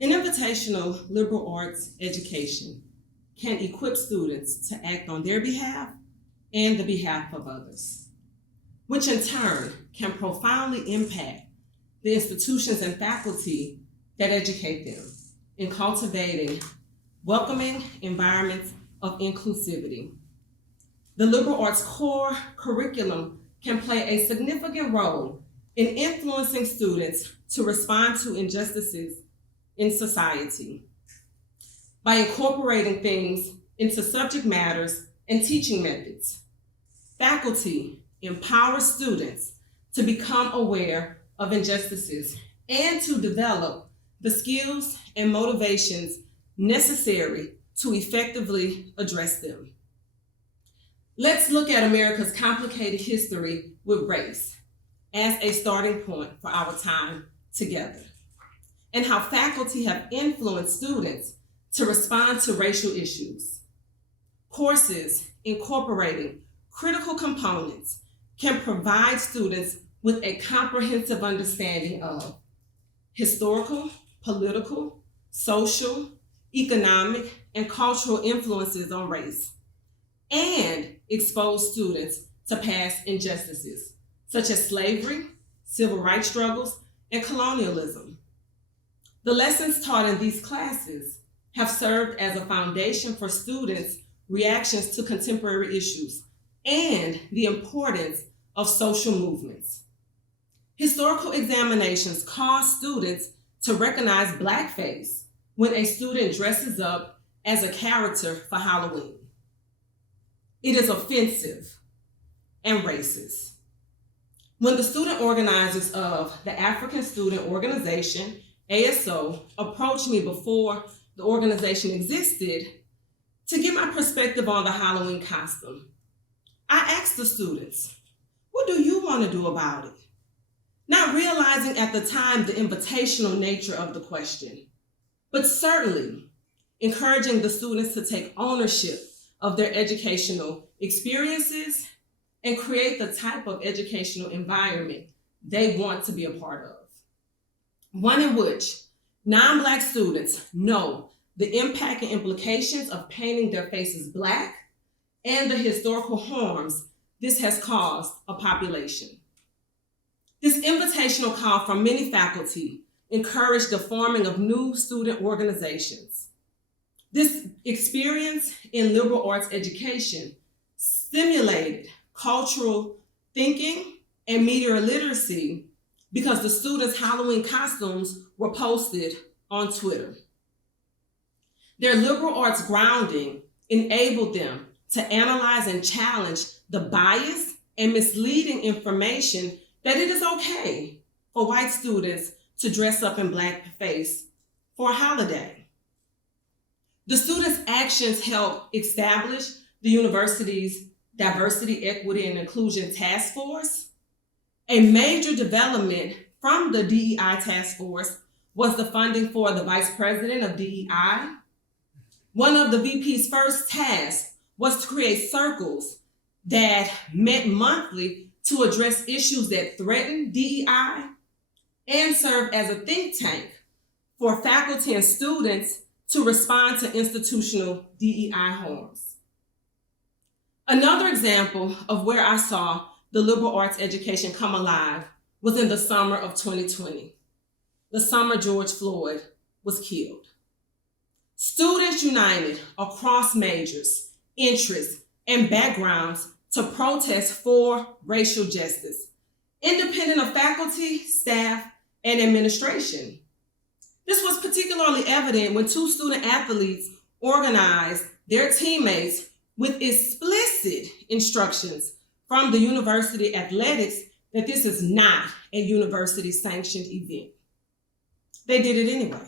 An invitational liberal arts education can equip students to act on their behalf and the behalf of others, which in turn can profoundly impact the institutions and faculty that educate them in cultivating welcoming environments of inclusivity. The liberal arts core curriculum can play a significant role in influencing students to respond to injustices in society by incorporating things into subject matters and teaching methods. Faculty empower students to become aware of injustices and to develop the skills and motivations necessary to effectively address them. Let's look at America's complicated history with race as a starting point for our time together, and how faculty have influenced students to respond to racial issues. Courses incorporating critical components can provide students with a comprehensive understanding of historical, political, social, economic, and cultural influences on race, and expose students to past injustices, such as slavery, civil rights struggles, and colonialism. The lessons taught in these classes have served as a foundation for students' reactions to contemporary issues and the importance of social movements. Historical examinations cause students to recognize blackface when a student dresses up as a character for Halloween. It is offensive and racist. When the student organizers of the African Student Organization, ASO, approached me before the organization existed to get my perspective on the Halloween costume, I asked the students, what do you want to do about it? Not realizing at the time the invitational nature of the question, but certainly encouraging the students to take ownership of their educational experiences and create the type of educational environment they want to be a part of. One in which non-Black students know the impact and implications of painting their faces Black and the historical harms this has caused a population. This invitational call from many faculty encouraged the forming of new student organizations. This experience in liberal arts education stimulated cultural thinking and media literacy because the students' Halloween costumes were posted on Twitter. Their liberal arts grounding enabled them to analyze and challenge the bias and misleading information that it is okay for white students to dress up in blackface for a holiday. The students' actions helped establish the university's Diversity, Equity, and Inclusion Task Force. A major development from the DEI Task Force was the funding for the Vice President of DEI. One of the VP's first tasks was to create circles that met monthly to address issues that threaten DEI and serve as a think tank for faculty and students to respond to institutional DEI harms. Another example of where I saw the liberal arts education come alive was in the summer of 2020, the summer George Floyd was killed. Students united across majors, interests, and backgrounds to protest for racial justice, independent of faculty, staff, and administration. This was particularly evident when two student athletes organized their teammates with explicit instructions from the university athletics that this is not a university-sanctioned event. They did it anyway.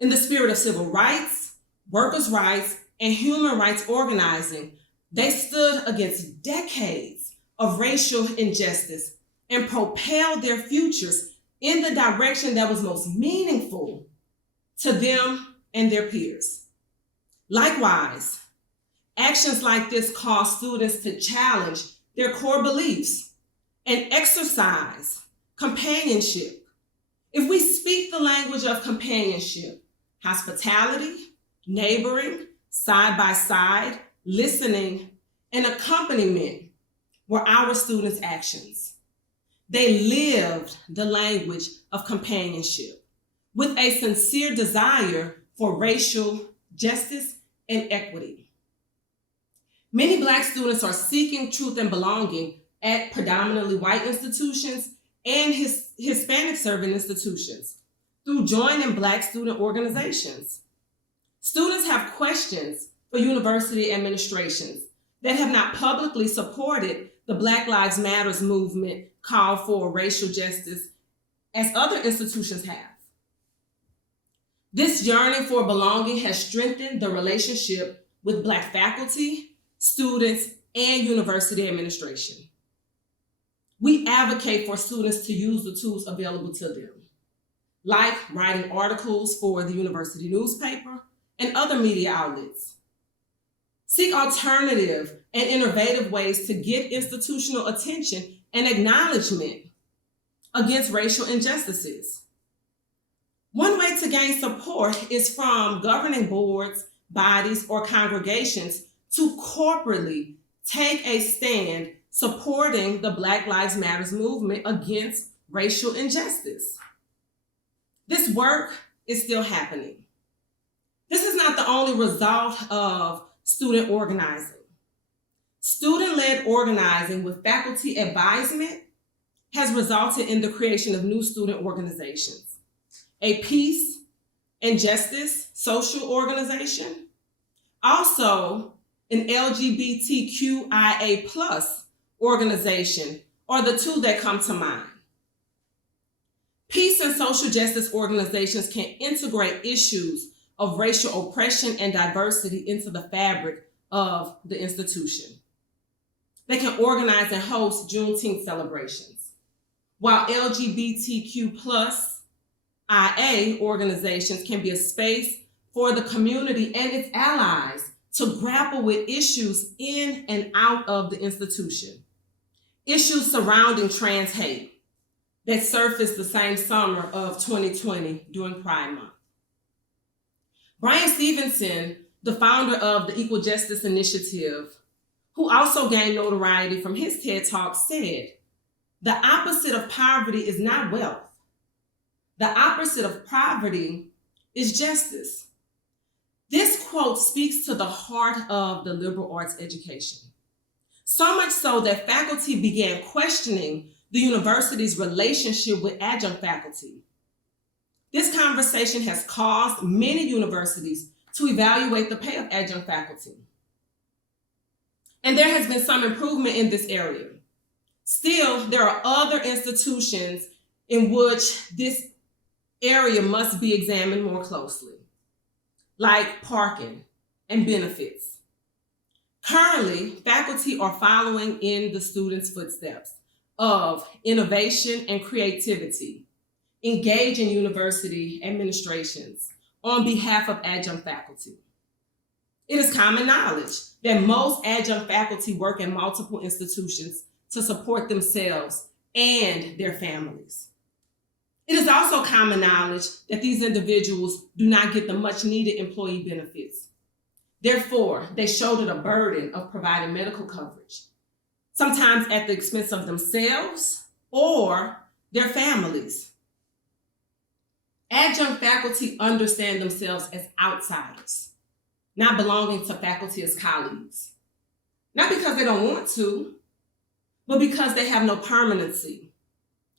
In the spirit of civil rights, workers' rights, and human rights organizing, they stood against decades of racial injustice and propelled their futures in the direction that was most meaningful to them and their peers. Likewise, actions like this cause students to challenge their core beliefs and exercise companionship. If we speak the language of companionship, hospitality, neighboring, side by side, listening, and accompaniment were our students' actions. They lived the language of companionship with a sincere desire for racial justice and equity. Many Black students are seeking truth and belonging at predominantly white institutions and Hispanic serving institutions through joining Black student organizations. Students have questions for university administrations that have not publicly supported the Black Lives Matter movement call for racial justice as other institutions have. This yearning for belonging has strengthened the relationship with Black faculty, students, and university administration. We advocate for students to use the tools available to them, like writing articles for the university newspaper and other media outlets. Seek alternative and innovative ways to get institutional attention and acknowledgement against racial injustices. One way to gain support is from governing boards, bodies, or congregations to corporately take a stand supporting the Black Lives Matter movement against racial injustice. This work is still happening. This is not the only result of student organizing. Student-led organizing with faculty advisement has resulted in the creation of new student organizations, a peace and justice social organization, also an LGBTQIA+ organization are the two that come to mind. Peace and social justice organizations can integrate issues of racial oppression and diversity into the fabric of the institution. They can organize and host Juneteenth celebrations, while LGBTQ+IA organizations can be a space for the community and its allies to grapple with issues in and out of the institution. Issues surrounding trans hate that surfaced the same summer of 2020 during Pride Month. Brian Stevenson, the founder of the Equal Justice Initiative, who also gained notoriety from his TED Talk, said, "The opposite of poverty is not wealth. The opposite of poverty is justice." This quote speaks to the heart of the liberal arts education. So much so that faculty began questioning the university's relationship with adjunct faculty. This conversation has caused many universities to evaluate the pay of adjunct faculty. And there has been some improvement in this area. Still, there are other institutions in which this area must be examined more closely, like parking and benefits. Currently, faculty are following in the students' footsteps of innovation and creativity, engaging university administrations on behalf of adjunct faculty. It is common knowledge that most adjunct faculty work in multiple institutions to support themselves and their families. It is also common knowledge that these individuals do not get the much needed employee benefits. Therefore, they shoulder the burden of providing medical coverage, sometimes at the expense of themselves or their families. Adjunct faculty understand themselves as outsiders, not belonging to faculty as colleagues. Not because they don't want to, but because they have no permanency,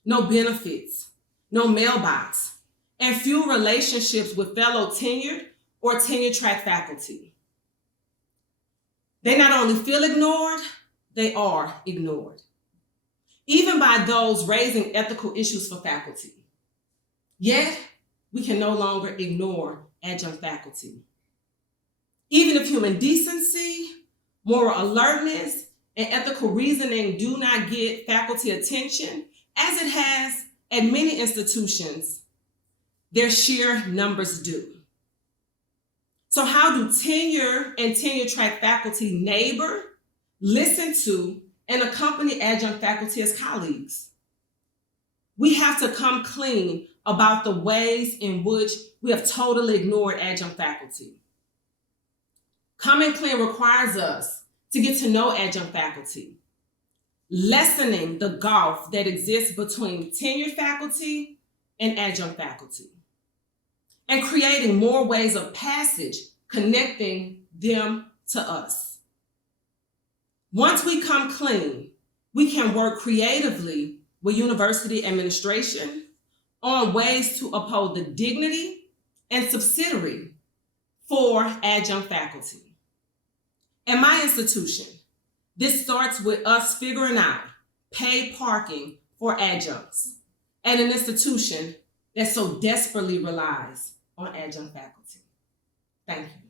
no benefits, no mailbox, and few relationships with fellow tenured or tenure-track faculty. They not only feel ignored, they are ignored, even by those raising ethical issues for faculty. Yet, we can no longer ignore adjunct faculty. Even if human decency, moral alertness, and ethical reasoning do not get faculty attention, as it has at many institutions, their sheer numbers do. So how do tenure and tenure-track faculty neighbor, listen to, and accompany adjunct faculty as colleagues? We have to come clean about the ways in which we have totally ignored adjunct faculty. Come and Clean requires us to get to know adjunct faculty, lessening the gulf that exists between tenured faculty and adjunct faculty, and creating more ways of passage connecting them to us. Once we come clean, we can work creatively with university administration on ways to uphold the dignity and subsidiary for adjunct faculty. In my institution, this starts with us figuring out paid parking for adjuncts at an institution that so desperately relies on adjunct faculty. Thank you.